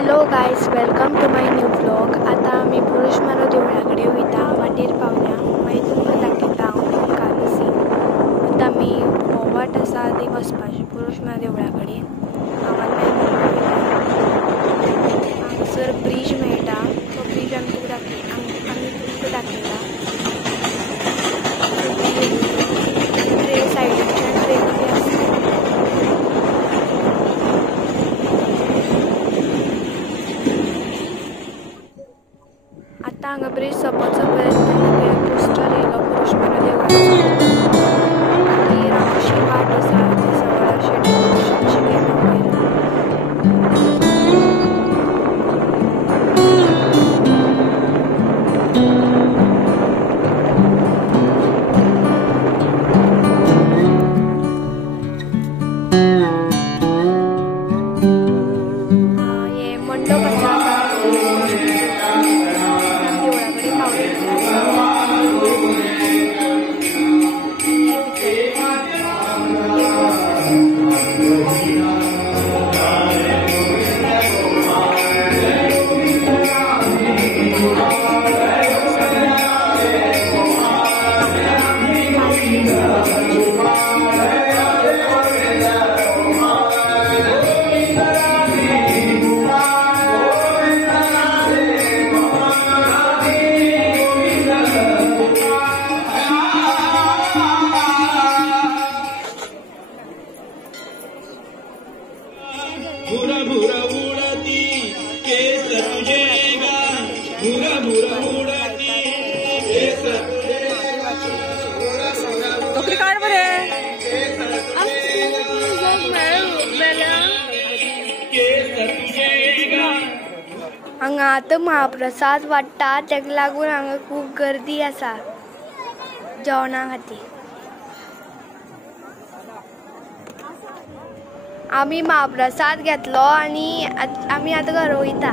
Hello guys, welcome to my new vlog. आता आम्ही पुरुषमारो देवळा कडेन वयता. वाटेर पावल्या मागीर तुमकां दाखयता हांव मुखार सीन. आतां आमी हो वाट आसा ती वचपाची पुरुषमारो देवळा कडेन. हांगासर ब्रीज मेळटा, तो ब्रीज आमी तुमकां दाखयता. सायडीच्यान ट्रेनी बी आसा. आता हांगा ब्रीज सोंपोवचो पर्यंत पोस्टर येयलो पुरुषमारो देवळाचो. मागीर हांगाशी वाट आसा, ती सगळें अशें डेकोरेशन अशें केलां वयर. हे मंडप आसा. भुरा भुरा उडती केस तुझे गा, भुरा भुरा उडती केस तुझे नोकरी काढ बरे. हांगा आतां महाप्रसाद वाडटा, तेका लागून हांगा खूब गर्दी आसा जेवणा खातीर. आमी महाप्रसाद घेतलो आनी आमी आतां घरा वयता.